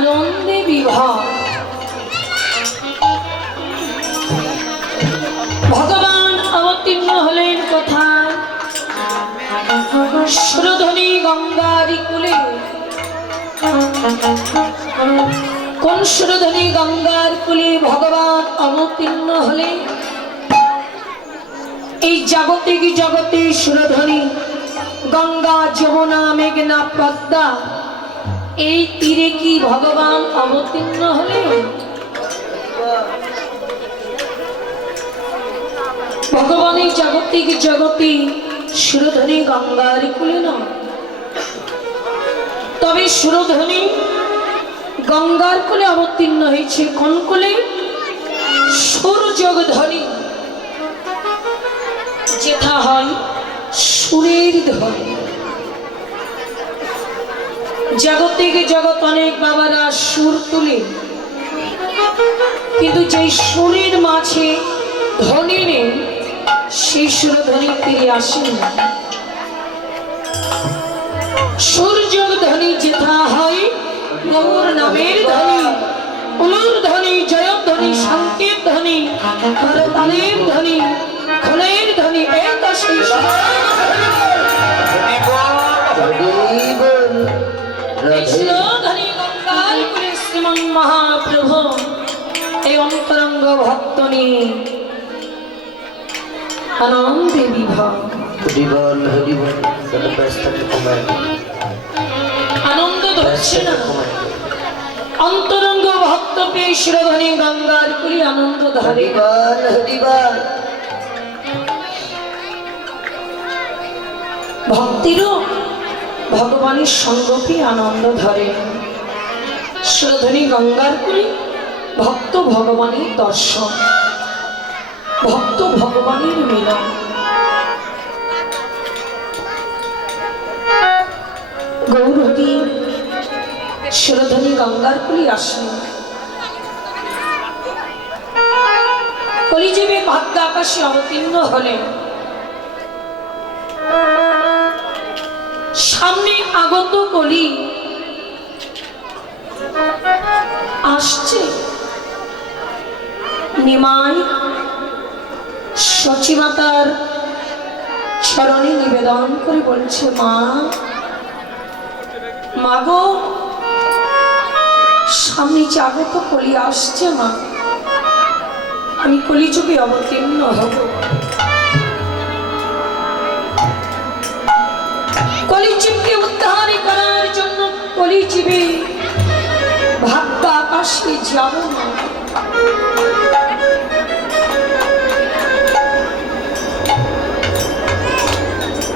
আনন্দে বিভোর। ভগবান অবতীর্ণ হলেন কোথায়? সুরধনী গঙ্গারি কুলে। কোন সুরধনী গঙ্গার কুলে ভগবান অবতীর্ণ হলেন? এই জাগতিক জগতে সুরধনী গঙ্গা, যমুনা, মেঘনা, পদ্মা, এই তীরে কি ভগবান অবতীর্ণ হলেন? ভগবান এই জাগতিক জগতে সুরধনী গঙ্গার কুলে নয়, তবে সুরধনী গঙ্গার কুলে অবতীর্ণ হয়েছে। কোন কুলে? সুরযোগধ্বনি, যেথা হয় সুরের ধ্বনি। জাগতিক জগৎ অনেক বাবারা সুর তুলে, কিন্তু যে সুরের মাঝে ধ্বনি নেই, সেই সুরধ্বনি ফিরে আসে না। সুরযোগ ধ্বনি যেথা হয় গৌর নামের ধ্বনি, উলুর ধ্বনি, জয়ধ্বনি, সংকেত ধ্বনি, করতালের ধ্বনি, খোলের ধ্বনি, এটা সেই শ্রীমন মহাপ্রভু এই অন্তরঙ্গ ভক্ত নিয়ে আনন্দে বিভোর। আনন্দ ধরছে না, অন্তরঙ্গ ভক্ত পেয়ে সুরধনী গঙ্গার কুলে আনন্দ ধরে। ভক্তিরও ভগবানের সঙ্গকে আনন্দ ধরে। সুরধনী গঙ্গার কুলে ভক্ত ভগবানের দর্শন, ভক্ত ভগবানের মিলন। গৌরহরি সুরধনী গঙ্গার কুলে আসেন। কলিযুগে ভাগ্য আকাশে অবতীর্ণ হলেন। সামনে আগত কলি আসছে। নিমাই সচিমাতার চরণে নিবেদন করে বলছে, মা, মাগো, সামনে যে আগত কলি আসছে, মা, আমি কলিযুগে অবতীর্ণ হব। কলিযুগকে উদ্ধার করার জন্য কলিযুগে ভাগ্য আকাশে যাব না।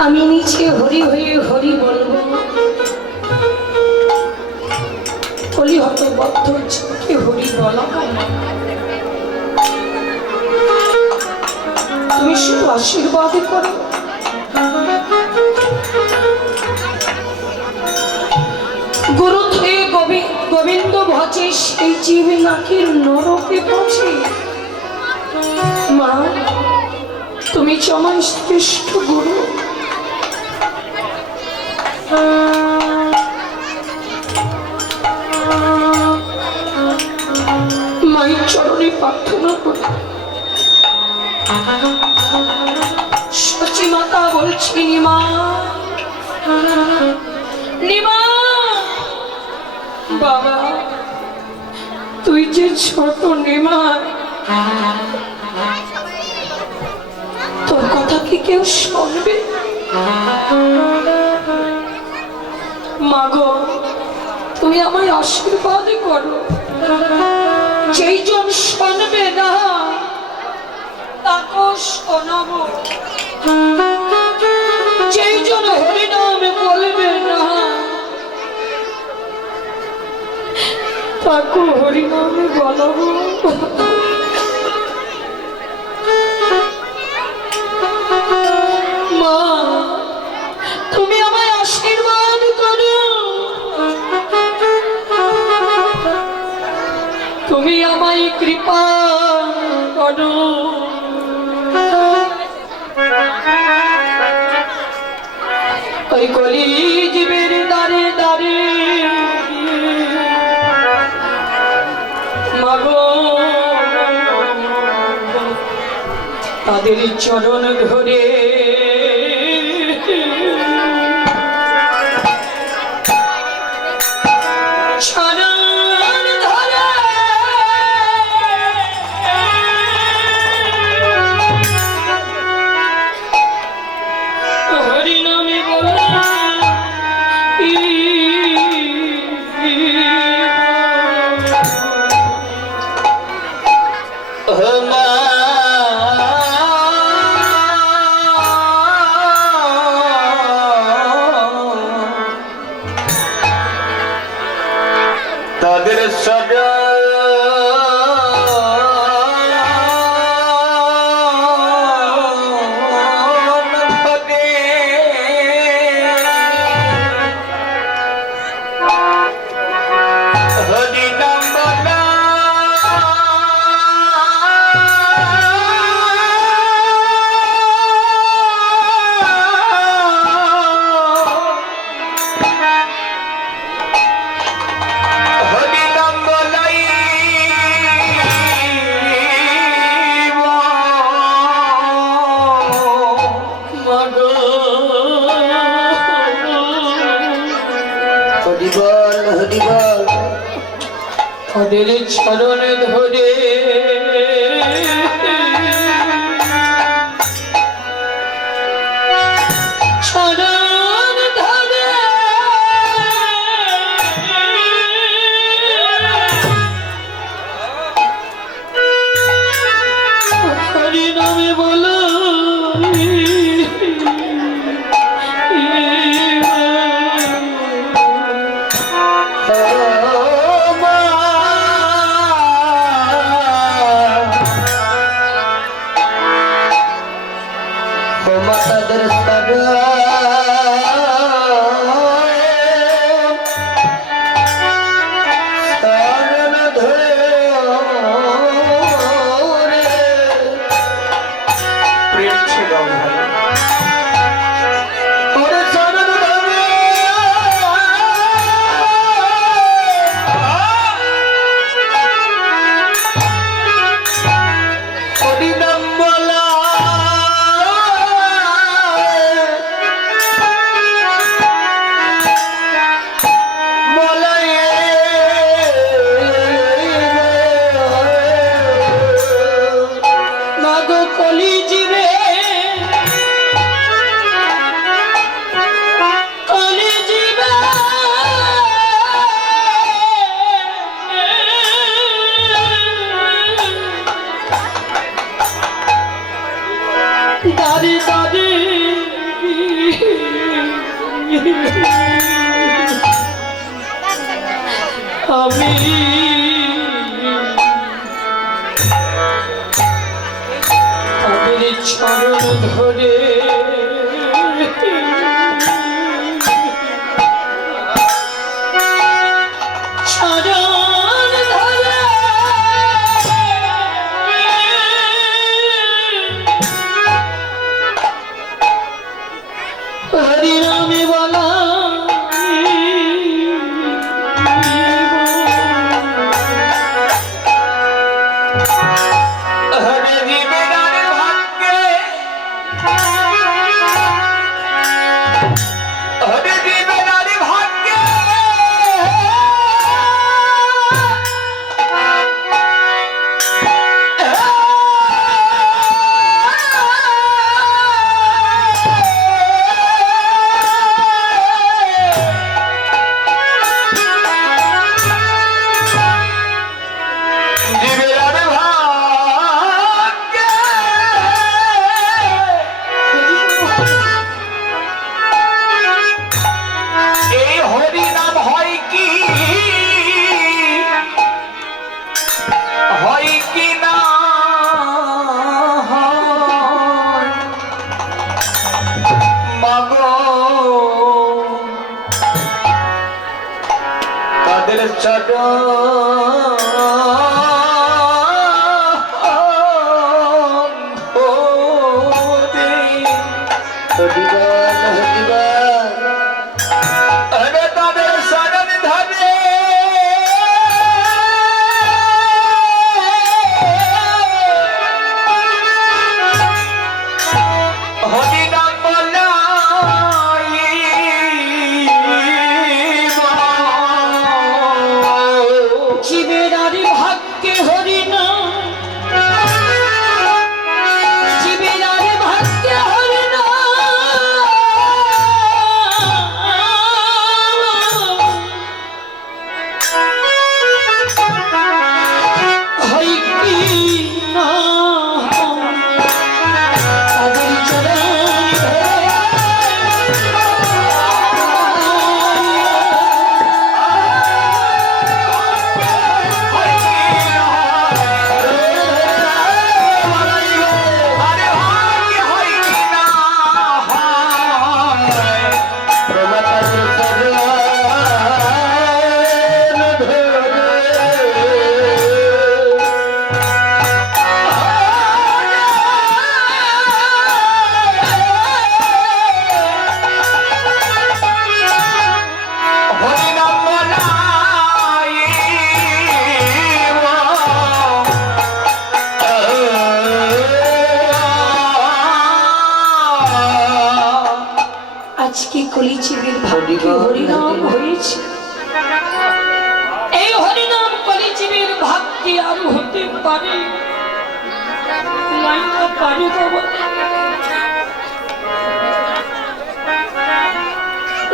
আমি নিচে হরি হয়ে হরি বলবো। কলি হত বদ্ধ চোখে হরি বলা হয় না। তুমি শুধু আশীর্বাদ করো। গুরু থেকে গোবিন্দ ভজে সেই জীব নাকি নরকে পৌঁছে। মা, তুমি আমার শ্রেষ্ঠ গুরু। মায়ের চরণে প্রার্থনা করি। সচিমাতা বলছি, নিমা, নিমা, বাবা, তুই যে ছোট নিমা, তোর কথা কি কেউ শুনবে? মাগো, তুমি আমায় আশীর্বাদ করো। যেই জন শুনবে না তাকে শোনাবো, যেই জন হরিনামে বলবে না তাকে হরিনামে বলাবো। মা, তুমি আমায় আশীর্বাদ করো। তুমি আমায় কৃপা করো। ওই কলি জীবের দ্বারে দ্বারে তাদের চরণ ধরে তাদের সদা তাদের চরণ ধরে চরণ ধরে হরি নামে বলো দাদি দাদি আমি তাদের চরণ ধরে হরি নামে বলা হরে জীবের ভাগ্যে হরে জীবের ভাগ্যে কলিযুগের ভাগ্যে হরিনাম হয়েছে। এই হরিনাম কলিযুগের ভাগ্যে আর হতে পারে নাই তো পারে বাবা।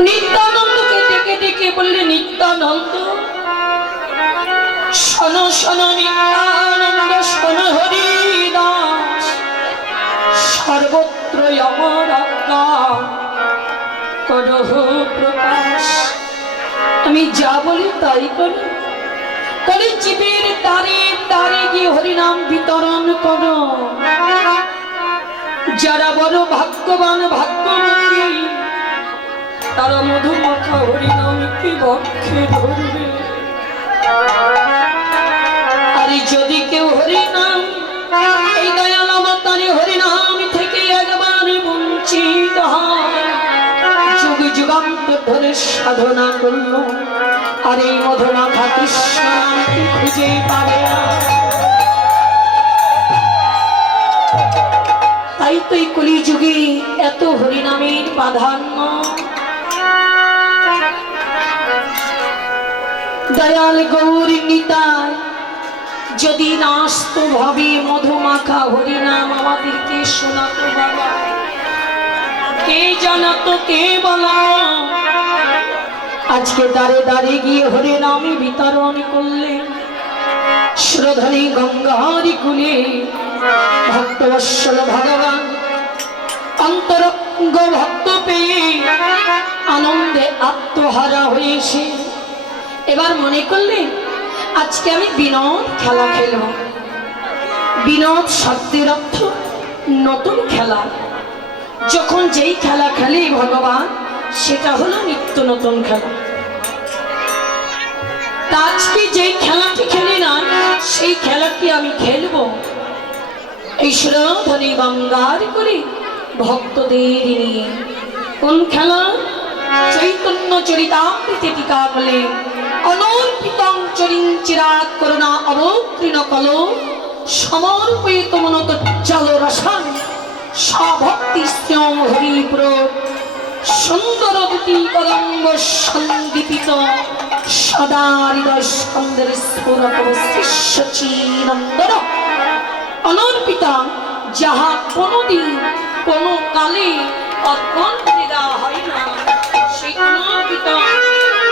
নিত্যানন্দকে ডেকে ডেকে বললে, নিত্যানন্দ শোনো শোনো, নিত্যানন্দ শোনো, হরিদাস সর্বত্র আমার আজ্ঞা করহ প্রকাশ। আমি যা বলি তাই করি। কলিযুগের দ্বারে দ্বারে গিয়ে হরিনাম বিতরণ করো। যারা বড় ভাগ্যবান ভাগ্যবতী তারা মধুমাখা হরিনামকে বক্ষে ধরবে। আর যদি কেউ হরিনাম, এই দয়াল অবতারে হরিনাম থেকে একবারে বঞ্চিত হয়, যুগ যুগান্তর ধরে সাধনা করল আর এই মধুমাখা কৃষ্ণ নামকে খুঁজে পাবে না। তাই তো এই কলিযুগে এত হরিনামের প্রাধান্য। দয়াল গৌর নিতাই যদি নাস্ত ভাবে মধুমাখা হরিনাম আমাদেরকে শোনাতো বাবা, কে জানাতো, কে বলা। আজকে দাঁড়ে দাঁড়ে গিয়ে হরিনামে বিতরণ করলেন। শ্রোধনী গঙ্গারি কুলে ভক্তবৎসল ভগবান অন্তরঙ্গ ভক্ত পেয়ে আনন্দে আত্মহারা হয়েছে। এবার মনে করলেন আজকে আমি বিনোদ খেলা খেলব। বিনোদ শব্দের অর্থ নতুন খেলা। যখন যেই খেলা খেলে ভগবান, সেটা হলো নিত্য নতুন খেলা। আজকে যেই খেলাটি খেলি না, সেই খেলাটি আমি খেলবো। এই শ্রোধনী গঙ্গার করে ভক্তদের নিয়ে। কোন খেলা? চৈতন্য চরিতামৃতে টিকা বলে, অনর্পিতং চরিঞ্চিরাৎ করুণা অবতীর্ণ কলো সমর্পিত মনত জল রসান সভক্তি স্নেহ হরিপুর সুন্দর দুটি কদম্ব সন্দীপিত সদা হৃদয় স্কন্দের স্ফুরত শিষ্য চিরন্দর অনর্পিতা, যাহা কোনদিন কোনো কালে অর্পণ করে দেওয়া হয় না, সেই অনর্পিত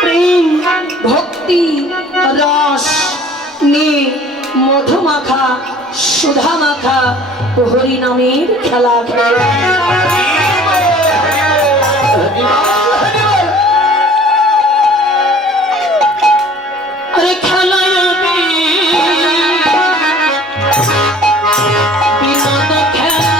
প্রেম ভক্তি রস নিয়ে মধুমাখা সুধামাখা হরিনামের খেলা খেলে। আরে খেলায় বিনোদ খেলা,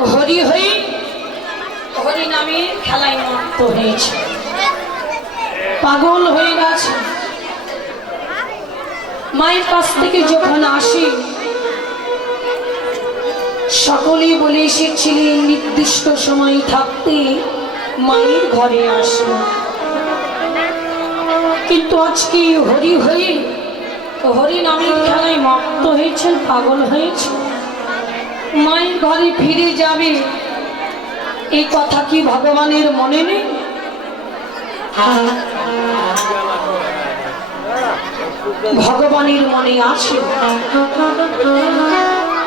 হরি হরি হরি নামে খেলায় মত্ত হয়েছে, পাগল হয়ে গেছে। মায়ের কাছ থেকে যখন আসি সকলেই বলে এসেছিলেন নির্দিষ্ট সময় থাকতে মায়ের ঘরে আসবে, কিন্তু আজকে হরি হয়ে হরি নামের খেলায় মত্ত হয়েছেন, পাগল হয়েছে, মায়ের ঘরে ফিরে যাবে এই কথা কি ভগবানের মনে নেই? ভগবানের মনে আছে,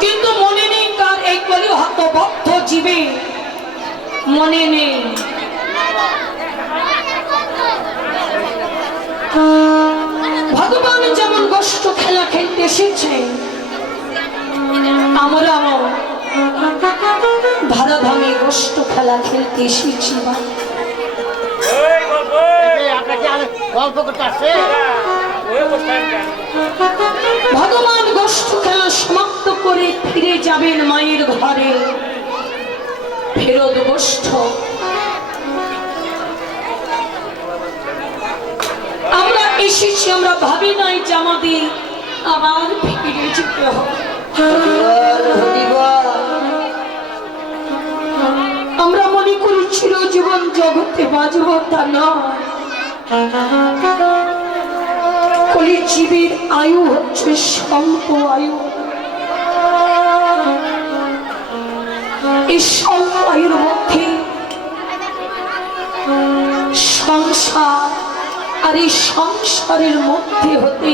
কিন্তু মনে নেই কার? একবারই হতবদ্ধ জীবে মনে নেই। ভগবান যেমন গোষ্ঠ খেলা খেলতে এসেছে, আমরাও ধরাধামে গোষ্ঠ খেলা খেলতে এসেছি। ভগবান গোষ্ঠ খেলা সমাপ্ত করে ফিরে যাবেন মায়ের ঘরে, ফেরত গোষ্ঠ। আমরা এসেছি, আমরা ভাবি নাই যে আমাদের আবার ফিরে যেতে হবে। আমরা মনে করি চিরজীবন জগতে বাঁচব, তা নয়। কলি জীবের আয়ু হচ্ছে স্বল্প আয়ু, এই স্বল্প আয়ুর মধ্যে সংসার, আর এই সংসারের মধ্যে হতে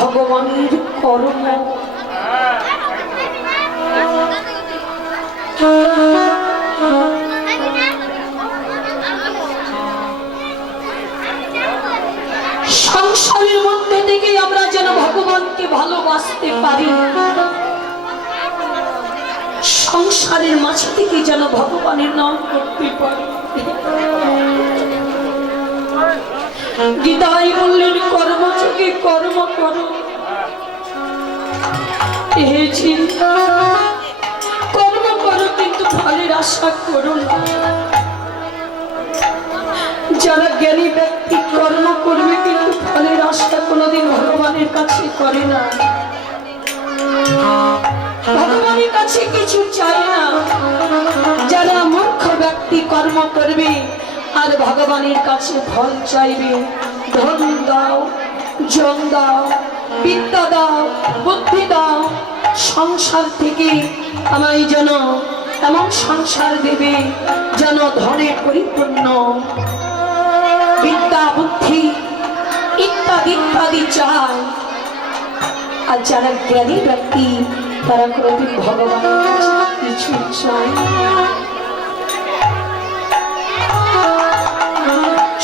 ভগবানের কর্ম। সংসারের মধ্যে থেকে আমরা যেন ভগবানকে ভালোবাসতে পারি, সংসারের মাঝে থেকে যেন ভগবানের নাম করতে পারি। গীতায় বললেন কর্মযোগে কর্ম করো, হে চিন্তা কর্ম করো, কিন্তু ফলের আশা করো না। যারা জ্ঞানী ব্যক্তি কর্ম করবে, কিন্তু ফলের আশা কোনোদিন ভগবানের কাছে করে না, ভগবানের কাছে কিছু চায় না। যারা মূর্খ ব্যক্তি কর্ম করবে আর ভগবানের কাছে ফল চাইবে, ধন দাও, জন দাও, বিদ্যা দাও, বুদ্ধি দাও, সংসার থেকে আমায় যেন এমন সংসার দেবে যেন ধনে পরিপূর্ণ, বিদ্যা বুদ্ধি ইত্যাদি ইত্যাদি চায়। আর যারা জ্ঞানী ব্যক্তি তারা কোনোদিন ভগবানের কাছে কিছু চায় না,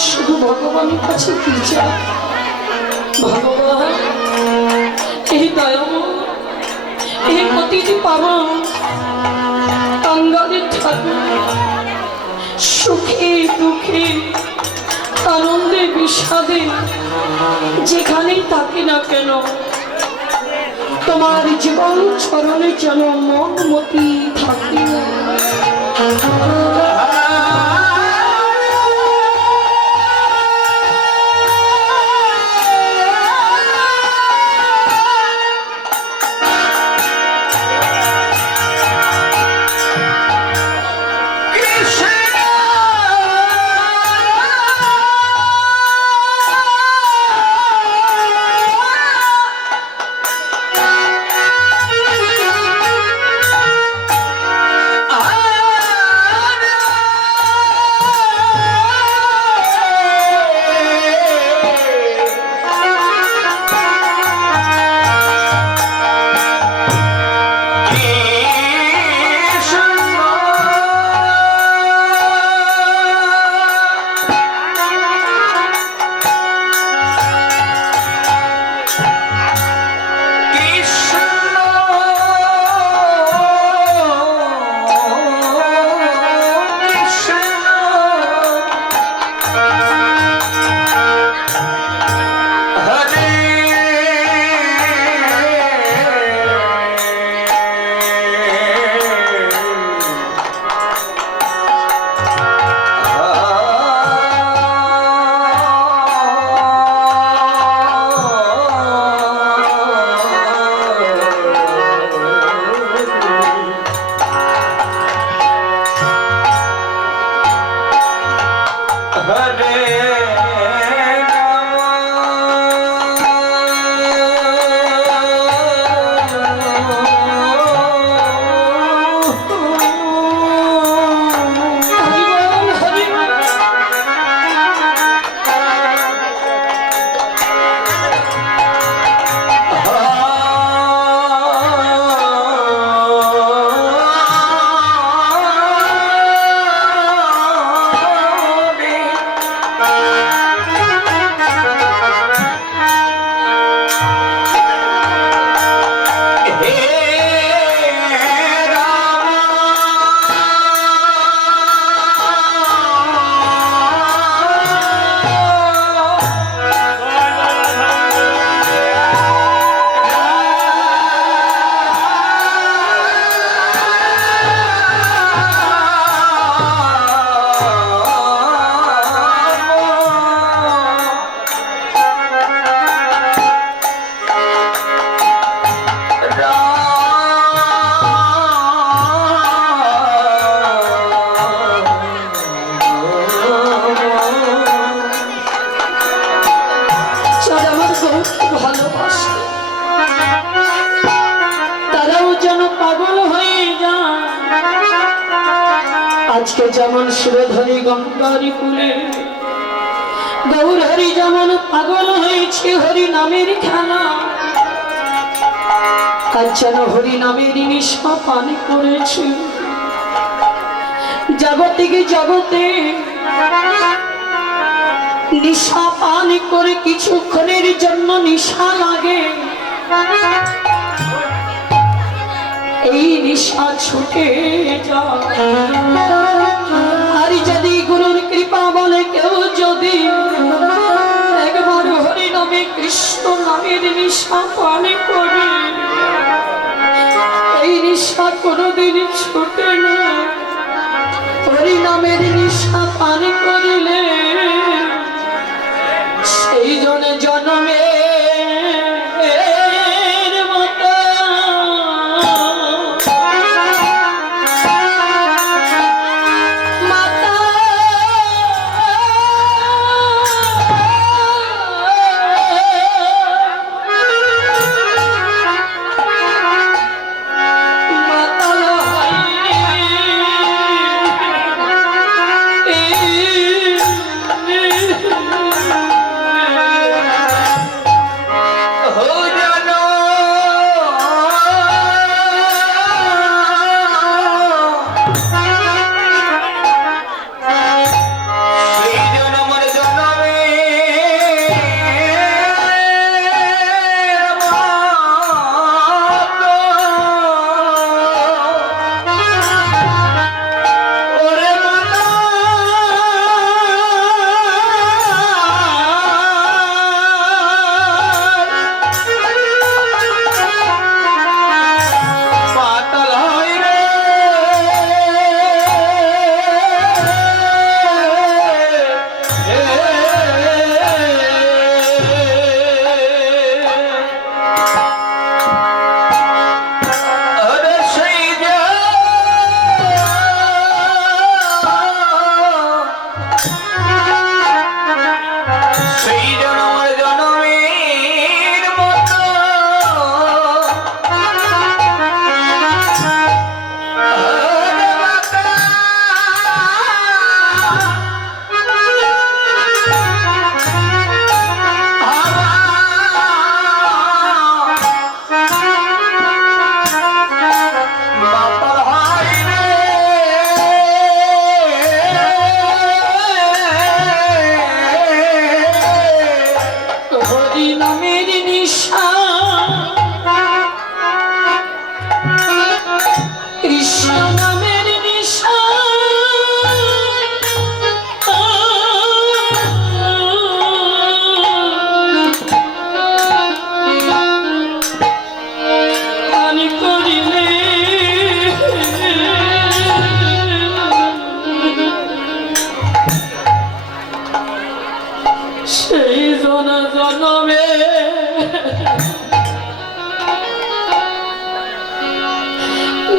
শুধু ভগবানের কাছে কি চায়? ভগবান এই দয়াময়, এই প্রতিটি পাবন অঙ্গারে ঠাকুর, সুখে দুঃখে আনন্দে বিষাদে যেখানেই থাকি না কেন, তোমার জীবন চরণে যেন মন মতি থাকি। আজকে যেমন সুরধরি গঙ্গারি কুলে গৌর হরি যেমন পাগল হয়েছে হরি নামের খেলা, আর যেন হরি নামের নিশা পান করেছে। জাগতিক জগতে নিশা পান করে কিছুক্ষণের জন্য নিশা লাগে, এই নিশা ছুটে যায়। আর যদি গুরুর কৃপা বলে কেউ যদি একবার হরি নামে কৃষ্ণ নামের নিশা পান করে, এই নিশা কোনোদিন ছুটে না। হরি নামের নিশা পান করিলে সেই জনে জন্মে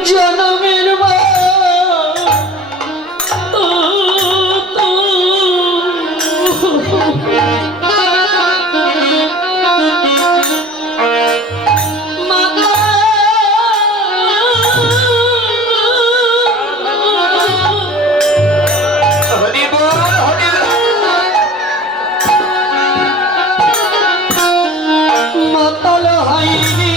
জনমের মাতাল হয়নি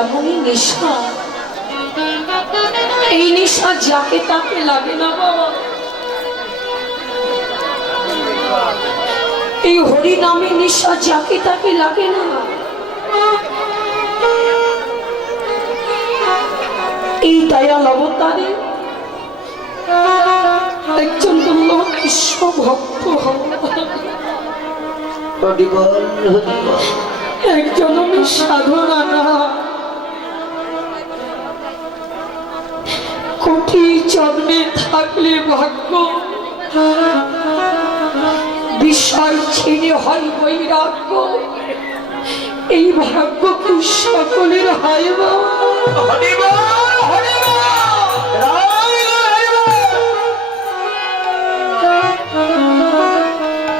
এমনই নেশা, এই নেশা যাকে তাকে লাগে না বাবা। এই হরি নামে নেশা যাকে তাকে লাগে না। এই দয়াল অবতারে একজন বলল কৃষ্ণ ভক্ত হব, একজন আমি সাধনা না, কোটি জন্মে থাকলে ভাগ্য, বিষয় ছেড়ে হয় বৈরাগ্য, এই ভাগ্য কি সকলের হয় বাবা?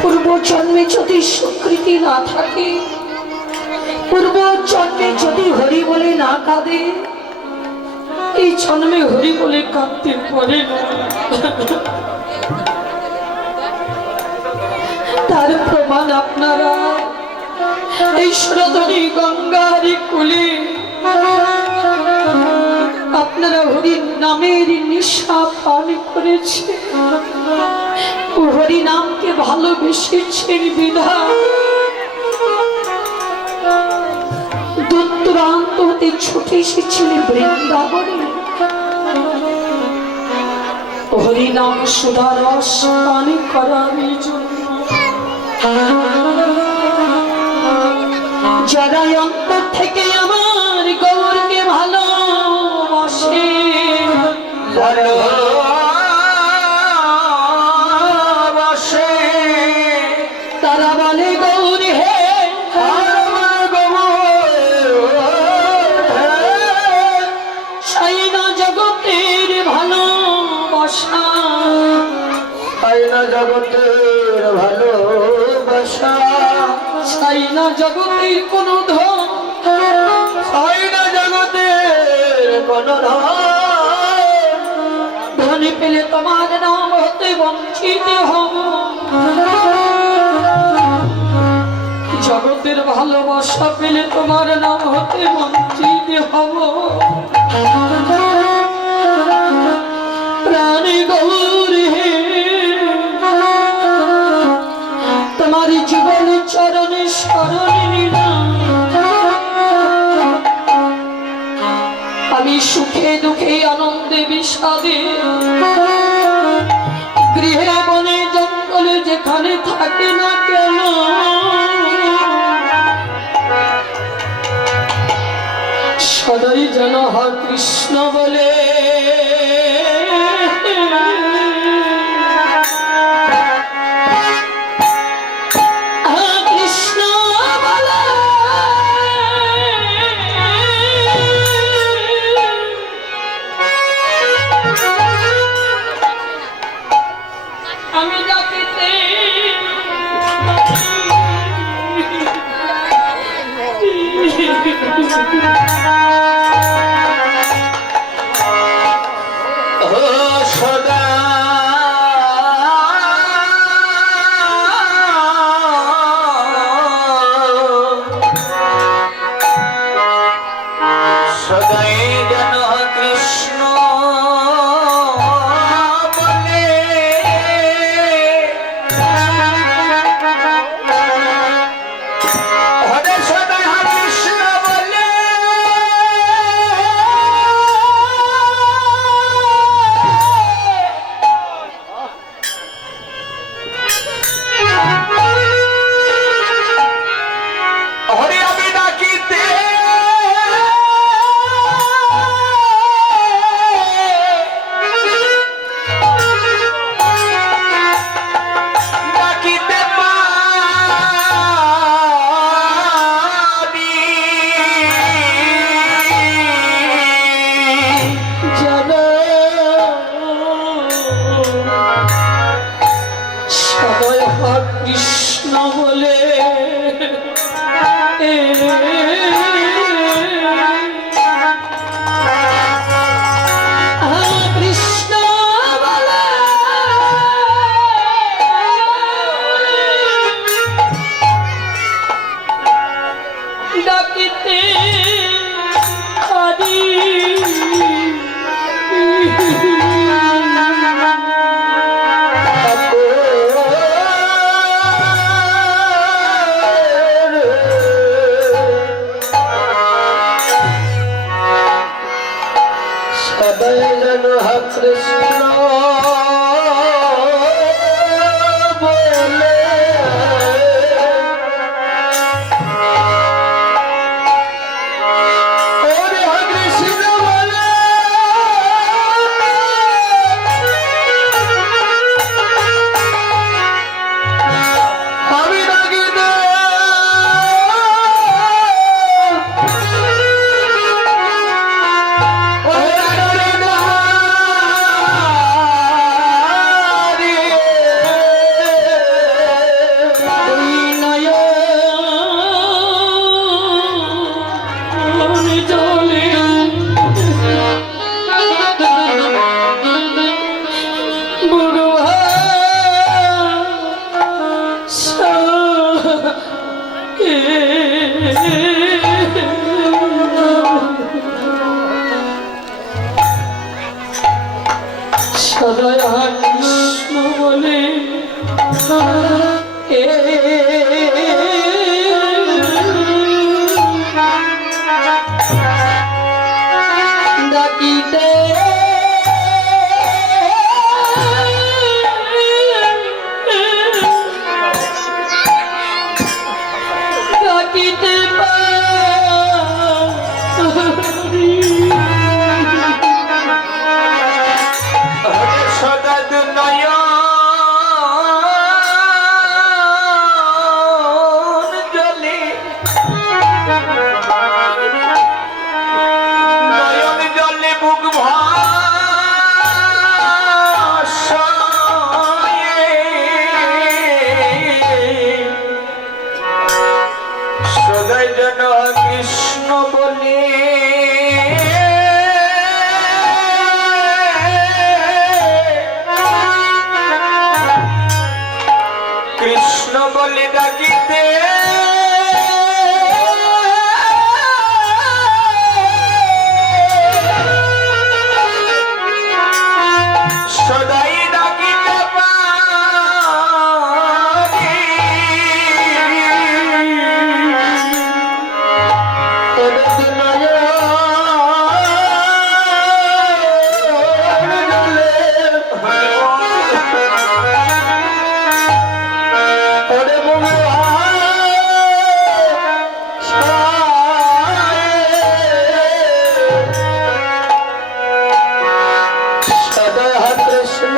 পূর্ব জন্মে যদি স্বীকৃতি না থাকে, পূর্ব জন্মে যদি হরি বলে না কাঁদে, এই জন্মে হরি বলে কাঁদতে পারে না। তার প্রমাণ আপনারা এই সুরধনী গঙ্গার কুলে আপনারা হরির নামের নিশা পান করেছে, হরি নামকে ভালোবেসেছেন বিধান দূর দূরান্ত হতে ছুটে এসেছেন বৃন্দাবনে হরি নাম সুধার রস পান করার জন্য। যারা অন্তর থেকে আমার গৌরকে ভালোবাসে, তারা বলে গৌর হে সাই না জগতের ভালোবাসা, সাই না জগতের ভালোবাসা, সাই না জগতের কোনো ধন, সাই না জগতের কোনো ধন পেলে তোমার নাম হতে বঞ্চিত হব, জগতের ভালোবাসা পেলে তোমার নাম হতে বঞ্চিত হব। প্রাণী গৌর হে তোমার জীবন চরণে শরণ নিলাম, আমি সুখে দুঃখে আনন্দে বিষাদে গৃহে বনে জঙ্গলে যেখানে থাকে না কেন, সদয় যেন হয় কৃষ্ণ বলে আমি ডাকিতে সদা সদাই যেন কৃষ্ণ বলে, হরে সদাই কৃষ্ণ বলে, হরে আমি ডাকিতে ডাকিতে পারি, যেন সদয় হয় কৃষ্ণ বলে কৃষ্ণ বলে ডাকিতে আদি সদয় যেন কৃষ্ণ বলে ওরে কৃষ্ণ বলে আমি ডাকি দে সদয় কৃষ্ণ বলে ডাকিতে ডাকিতে সদা নয়ন জলে নয়ন জলে বুক ভাসায়ে সদাই যেন কৃষ্ণ বলে কৃষ্ণ বলে ডাকিতে সদাই ডাকিতে পারি ওরে কৃষ্ণ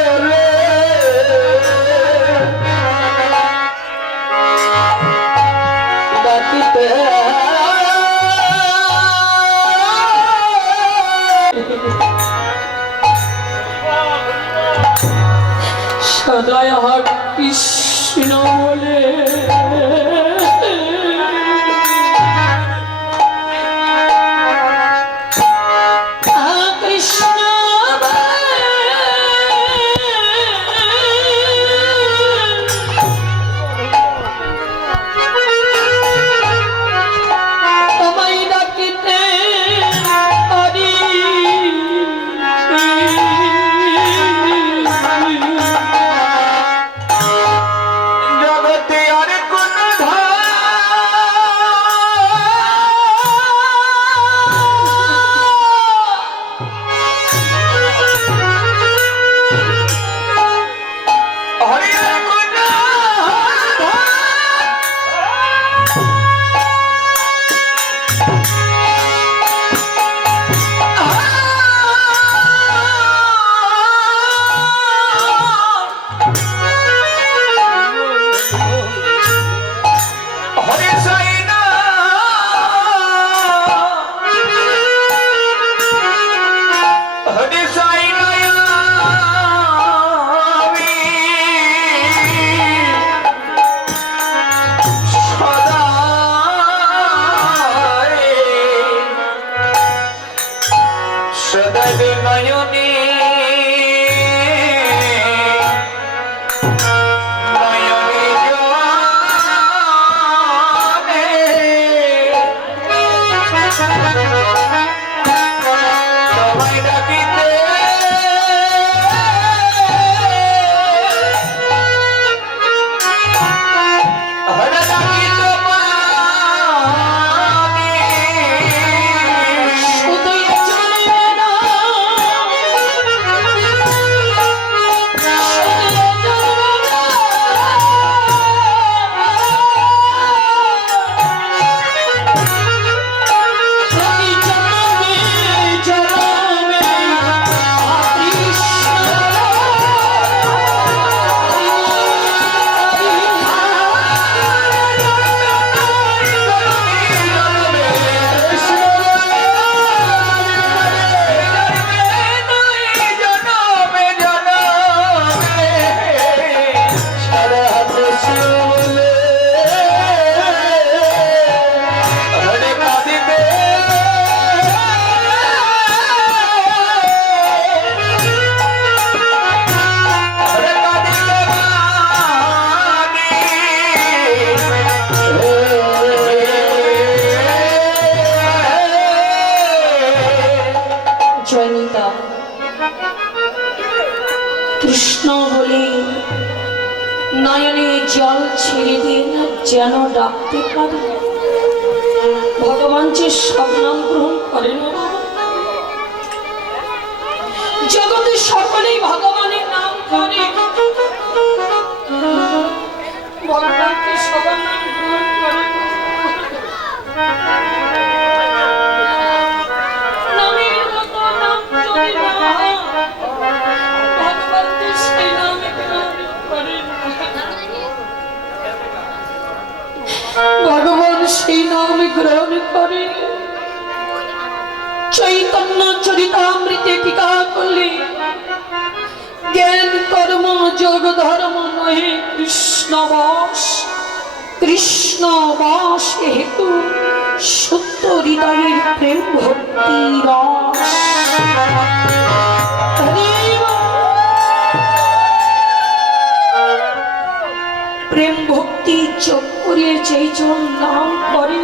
বলে ডাকিতে সদয় কৃষ্ণ বলে কৃষ্ণ তোমায় ডাকিতে পারি জগতে জল ছেড়ে দিন যেন ডাকতে পারে। ভগবান যে সব নাম গ্রহণ করেন, জগতে সকলেই ভগবানের নাম করে, ভগবান কি সবার নাম গ্রহণ করেন? নামের মতো নাম যদি না হয়, ভগবান কি সেই নামে গ্রহণ করেন? ভগবান সেই নাম গ্রহণ করে। চৈতন্য চরিতামৃতে টিকা করলে জ্ঞান কর্ম যোগ ধর্ম নহে কৃষ্ণবাস, কৃষ্ণবাস হেতু শুদ্ধ হৃদয়ের প্রেম ভক্তি রস। প্রেম ভক্তি যোগ করিয়ে যেই জন নাম করে,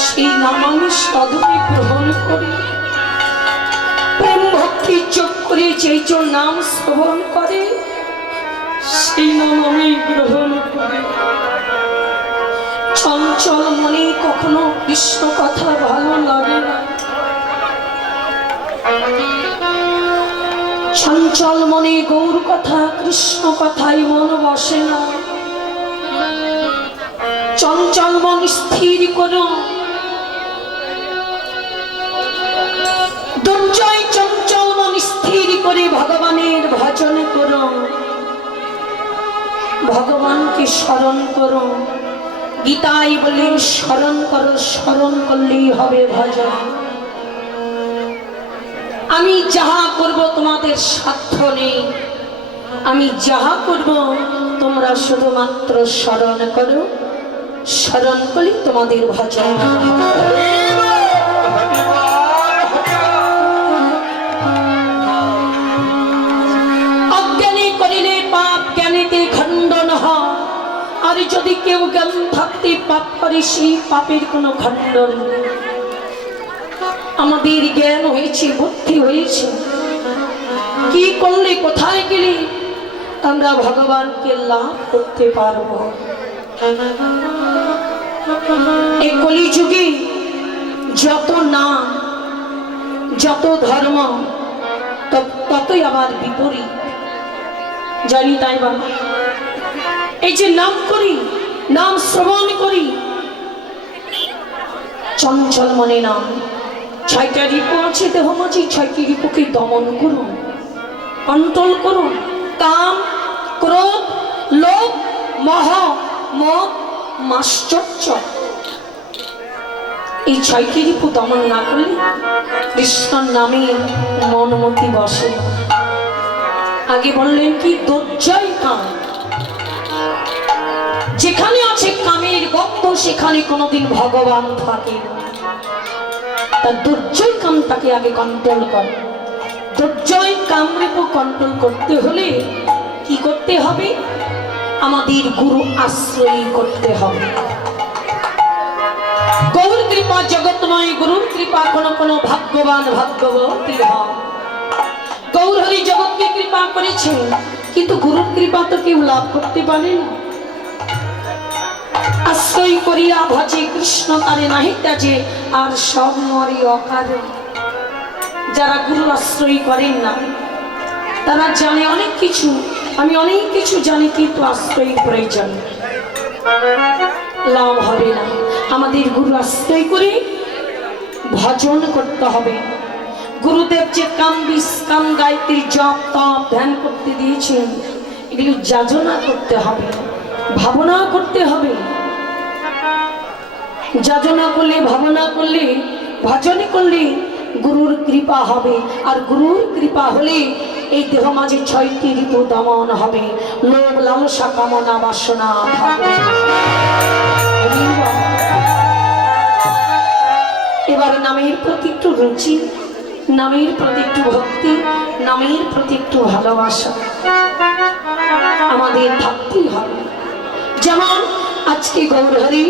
সেই নাম আমি সাধনে গ্রহণ করি। প্রেম ভক্তি যোগ করে যেই জন নাম শ্রবণ করে, সেই নাম আমি গ্রহণ করি। চঞ্চল মনে কখনো কৃষ্ণ কথা ভালো লাগে না, চঞ্চল মনে গৌর কথা কৃষ্ণ কথাই মন বসে না। চঞ্চল মন স্থির করো, দুর্জয় চঞ্চল মন স্থির করে ভগবানের ভজন করো, ভগবানকে স্মরণ করো। গীতাই বলে স্মরণ করো, স্মরণ করলেই হবে ভজন। আমি যাহা করব তোমাদের সাধ্য নেই, আমি যাহা করব তোমরা শুধুমাত্র স্মরণ করো, স্মরণ করি তোমাদের ভজন। অজ্ঞানী করিলে পাপ জ্ঞানীতে খণ্ডন হয়, আর যদি কেউ জ্ঞান থাকতে পাপ করে সেই পাপের কোনো খণ্ডন নেই। আমাদের জ্ঞান হয়েছে, বুদ্ধি হয়েছে, কি করলে কোথায় গেলে আমরা ভগবানকে লাভ করতে পারব। এই কলিযুগে যত নাম যত ধর্ম ততই আবার বিপরীত, জানি তাই বাবা। এই যে নাম করি, নাম শ্রবণ করি, চঞ্চল মনে নাম। 6টা রিপু আছে দেহ মাঝে, 6টি রিপুকে দমন করুন, কন্ট্রোল করুন। কাম, ক্রোধ, লোভ, মোহ, মদ, মাশ্চর্য, এই 6টি রিপু দমন না করলে কৃষ্ণর নামে মনমতি বসে। আগে বললেন কি, দুর্জয় কাম। যেখানে আছে কামের গন্ধ সেখানে কোনোদিন ভগবান থাকে না। তার দুর্জয় কামটাকে আগে কন্ট্রোল কর। দুর্জয় কামরিপু কন্ট্রোল করতে হলে কি করতে হবে? আমাদের গুরু আশ্রয় করতে হবে। গৌর কৃপা জগৎময়, গুরুর কৃপা কোন কোন ভাগ্যবান ভাগ্যবতীর হয়। গৌর হরি জগৎকে কৃপা করেছেন, কিন্তু গুরুর কৃপা তো কেউ লাভ করতে পারে না। আশ্রয় করিয়া ভজে কৃষ্ণ তারে নাহি ত্যাজে, আর সব মরে অকারে। যারা গুরু আশ্রয় করেন না তারা জানে অনেক কিছু, আমি অনেক কিছু জানি, কিন্তু আশ্রয়ের প্রয়োজন, লাভ হবে না। আমাদের গুরু আশ্রয় করে ভজন করতে হবে। গুরুদেব যে কাম বিষ কাম গায়ত্রী জপ তপ ধ্যান করতে দিয়েছেন, এগুলি যাচনা করতে হবে, ভাবনা করতে হবে। যাচনা করলে, ভাবনা করলে, ভজন করলে গুরুর কৃপা হবে। আর গুরুর কৃপা হলে এই দেহ মাঝে 6টি ঋতু দমন হবে, লোভ লালসা কামনা বাসনা থাকবে। এবার নামের প্রতি একটু রুচি, নামের প্রতি একটু ভক্তি, নামের প্রতি একটু ভালোবাসা আমাদের থাকতেই হবে। যেমন আজকে গৌরহরি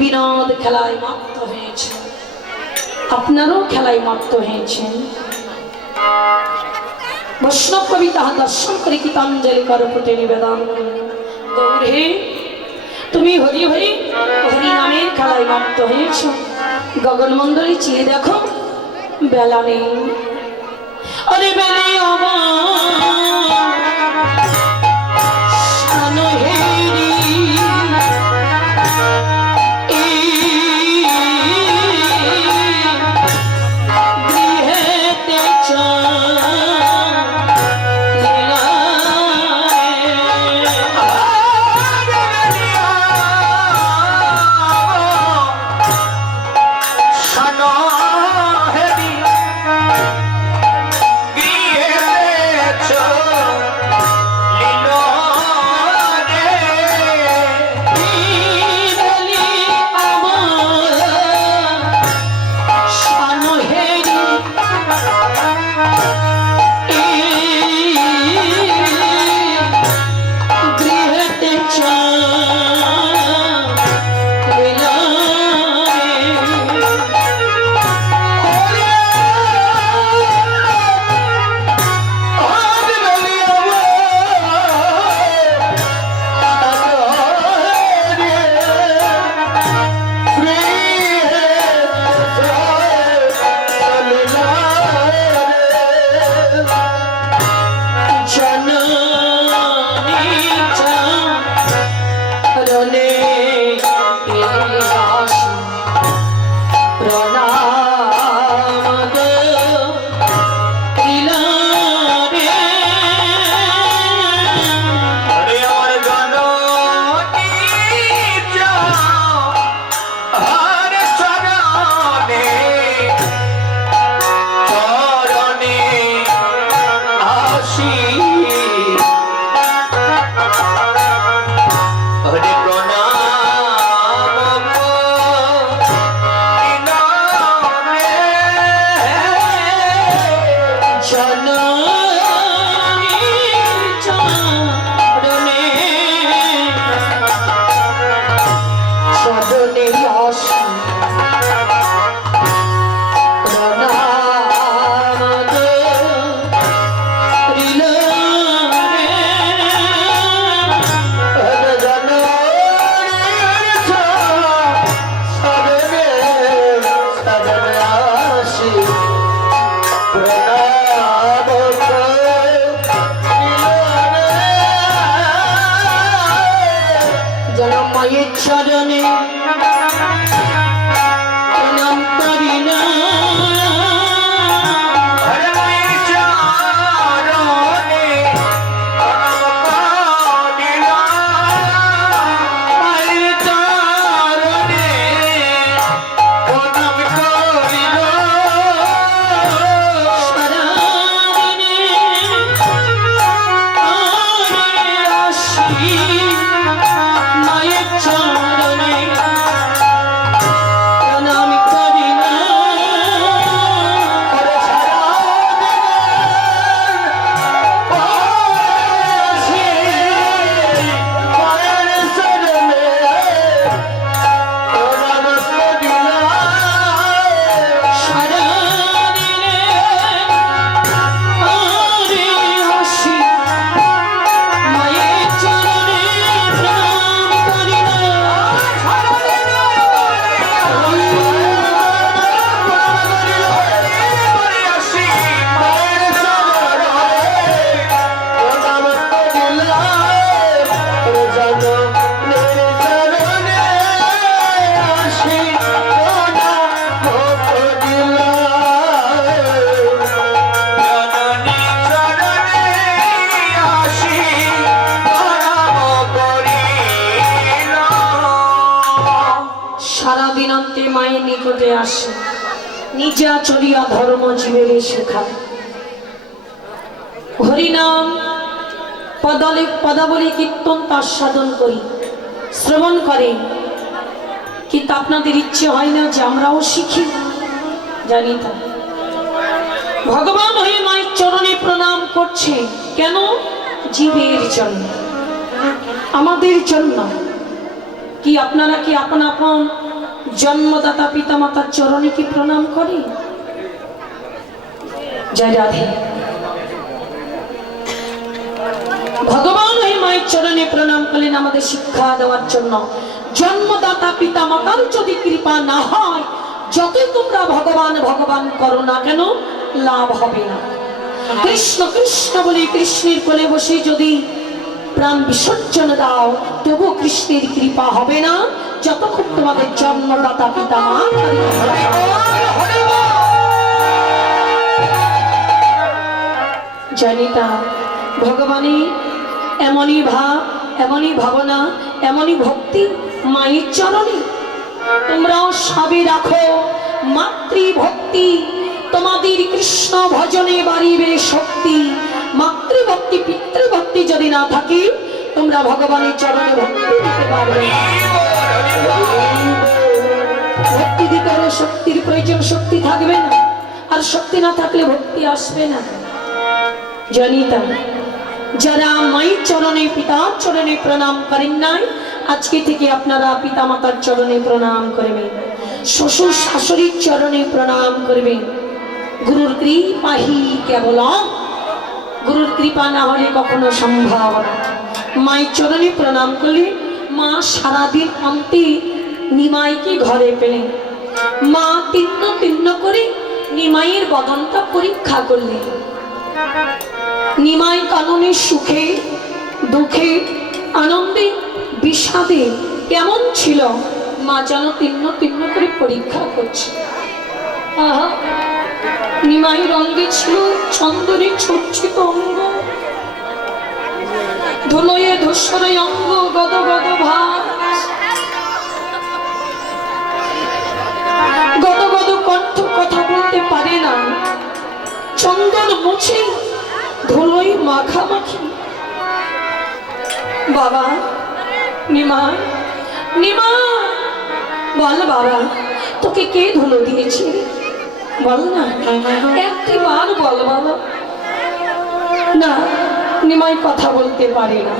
বিনোদ খেলায় মত্ত হয়েছে, আপনারও খেলায় মত্ত হয়েছেন। বৈষ্ণব কবি তাহা দর্শন করে গীতাঞ্জলি করপুটে নিবেদন, গৌরে তুমি হরি হরি হরি নামের খেলায় মত্ত হয়েছ। গগনমণ্ডলী চেয়ে দেখো, বেলা নেই। আরে বেলে চরণে প্রণাম করি না। মায়ের নিকটে আসে, নিজে চলিয়া ধর্ম জীবের শেখায়। হরিনাম পদাবলী কীর্তন তার সাধন করি, শ্রবণ করে, কিন্তু আপনাদের ইচ্ছে হয় না যে আমরাও শিখি? জানি তা ভগবান হয়ে মায়ের চরণে প্রণাম করছে কেন? জীবের জন্য, আমাদের জন্য। কি আপনারা কি আপন আপন জন্মদাতা পিতা মাতার চরণে কি প্রণাম করে? জয় রাধে। ভগবান ওই মায়ের চরণে প্রণাম করলেন আমাদের শিক্ষা দেওয়ার জন্য। জন্মদাতা পিতা মাতার যদি কৃপা না হয়, যতই তোমরা ভগবান ভগবান করো না কেন, লাভ হবে না। কৃষ্ণ কৃষ্ণ বলে কৃষ্ণের কোলে বসে যদি প্রাণ বিসর্জন দাও, তবু কৃষ্ণের কৃপা হবে না, যতক্ষণ তোমাদের জন্মদাতা পিতা মা। জানি তা ভগবানই এমনই ভাব, এমনই ভাবনা, এমনই ভক্তি মায়ের চরণে। তোমরাও সবই রাখো মাতৃভক্তি, তোমাদের কৃষ্ণ ভজনে বাড়িবে শক্তি। মাতৃভক্তি পিতৃভক্তি যদি না থাকে, তোমরা ভগবানের চরণে ভক্তি দিতে পারবে না। ভক্তি দিতে হলে শক্তির প্রয়োজন, শক্তি থাকবে না, আর শক্তি না থাকলে ভক্তি আসবে না। জানিতা যারা মায়ের চরণে পিতার চরণে প্রণাম করেন নাই, আজকে থেকে আপনারা পিতা মাতার চরণে প্রণাম করবেন, শ্বশুর শাশুড়ির চরণে প্রণাম করবেন। গুরুর কৃপাহি কেবলম, গুরুর কৃপা না হলে কখনো সম্ভব না। মায়ের চরণে প্রণাম করলে মা সারাদিন অন্তে নিমাইকে ঘরে পেলেন। মা তিন্ন তিন্ন করে নিমাইয়ের বদনটা পরীক্ষা করলেন। নিমাই কাননে সুখে দুঃখে আনন্দে বিষাদে কেমন ছিল, মা যেন তিন্ন তিন্ন করে পরীক্ষা করছে। আহা, নিমাই রঙে ছিল চন্দনে চর্চিত অঙ্গ, ধুলোয়ে ধূসরে অঙ্গ, গদ গদ ভাত, গদ গদ কণ্ঠ, কথা বলতে পারে না, চন্দন মুছে ধুলোই মাখামাখি। বাবা নিমা, নিমা বল বাবা, তোকে কে ধুলো দিয়েছে বল না, একটি বার বল বাবা। না, নিমাই কথা বলতে পারে না।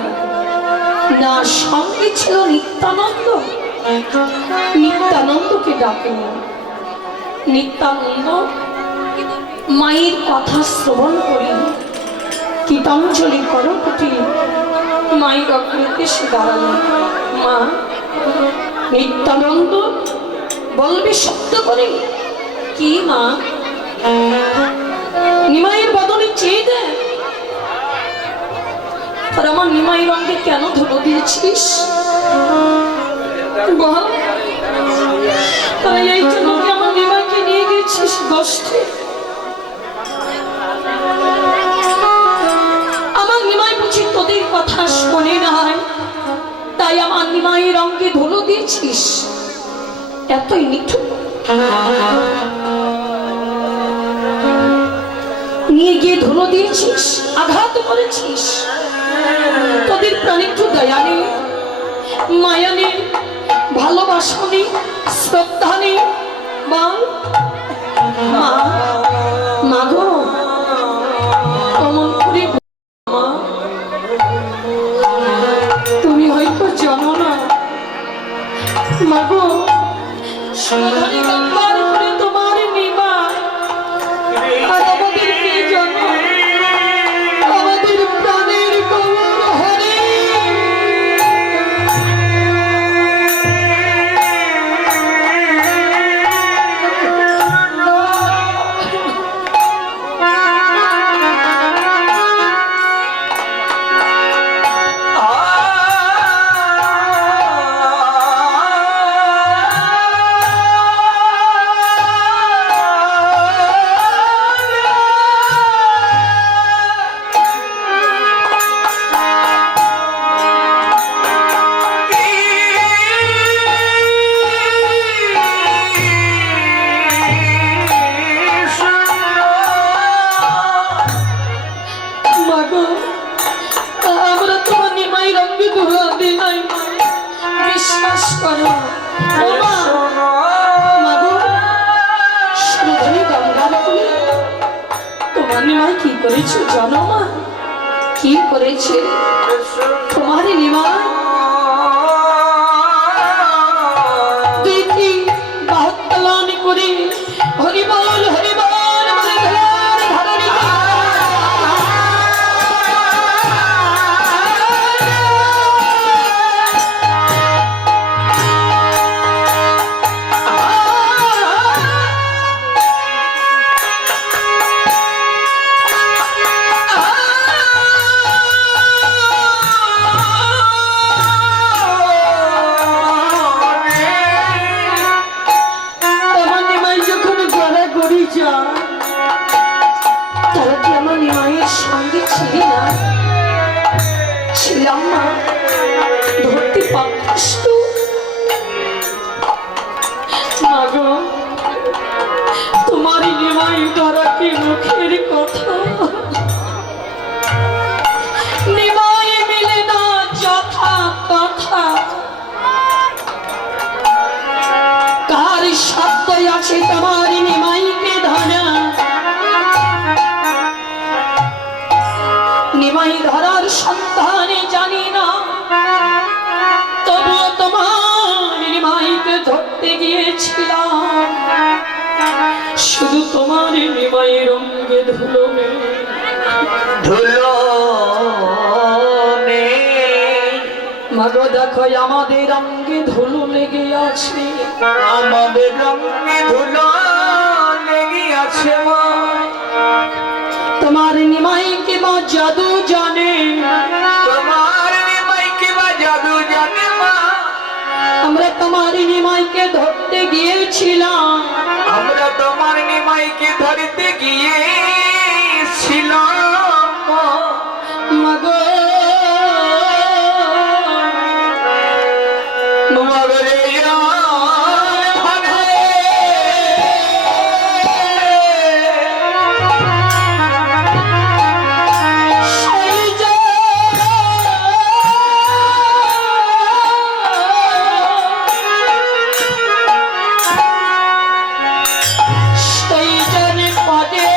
না, সঙ্গে ছিল নিত্যানন্দ, নিত্যানন্দকে ডাকেন। নিত্যানন্দ মায়ের কথা শ্রবণ করে গীতাঞ্জলি করপটি মায়ের অগ্নিতে সে দাঁড়ালেন। মা, নিত্যানন্দ বলবে শব্দ করে, কি মা? নিমাইয়ের বদনে চেয়ে দেয়, আর আমার নিমাইয়ের রঙে কেন ধুলো দিয়েছিস বল? তাই এই জন্য কি আমার নিমাইকে নিয়ে গেছিস কষ্টে? আমার নিমাই বুঝি তোদের কথা শোনে নাই, তাই আমার নিমাইয়ের রঙে ধুলো দিয়েছিস? এতই নিঠুর। নিয়ে গিয়ে ধুলো দিয়েছিস, আঘাত করেছিস। তোদের প্রাণে একটু দয়া নেই, মায়া নেই, ভালোবাসা নেই, শ্রদ্ধা নেই। মা, মা গো, অমন করে মা, তুমি হয়তো জানো না মা গো, সুধারি গঙ্গার উপরে তোমার নিমা, আর আমাদের কে জানো, আমাদের প্রাণের কবর হরে। আমরা তোমার নিমাই রঙে ধুলা দিই নাই, বিশ্বাস করো। তোমার নিমাই কি করেছে জানো মা? কি করেছে তোমার নিমাই? দেখি বাহত্তলান করে হরিবল হরিবল বলে নিমাইয়ের অঙ্গে ধুলো নেই। ধুলো নেই। মাগো দেখো আমাদের অঙ্গে ধুলো লেগে আছে, আমাদের রঙে ধুলো লেগে আছে মা। তোমার নিমাই কি বা জাদু জানে, তোমার নিমাই কি বা জাদু জানে মা। আমরা তোমার নিমাইকে ধরতে গিয়েছিলাম, আমরা তোমার নিমাইকে ধরতে গিয়েছিলাম মা। মাগো মগরে সেই যে সেই জনে পদে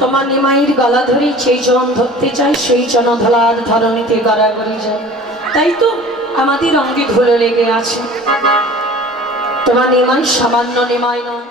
তোমার নিমাইয়ের গলা ধরে সেই জন ধরতে চাই, সেই জন ধলার ধরণীতে গড়াগড়ি যায়। তাই তো আমাদের অঙ্গে ধুলো লেগে আছে। তোমার নিমাই সামান্য নিমাই নয়।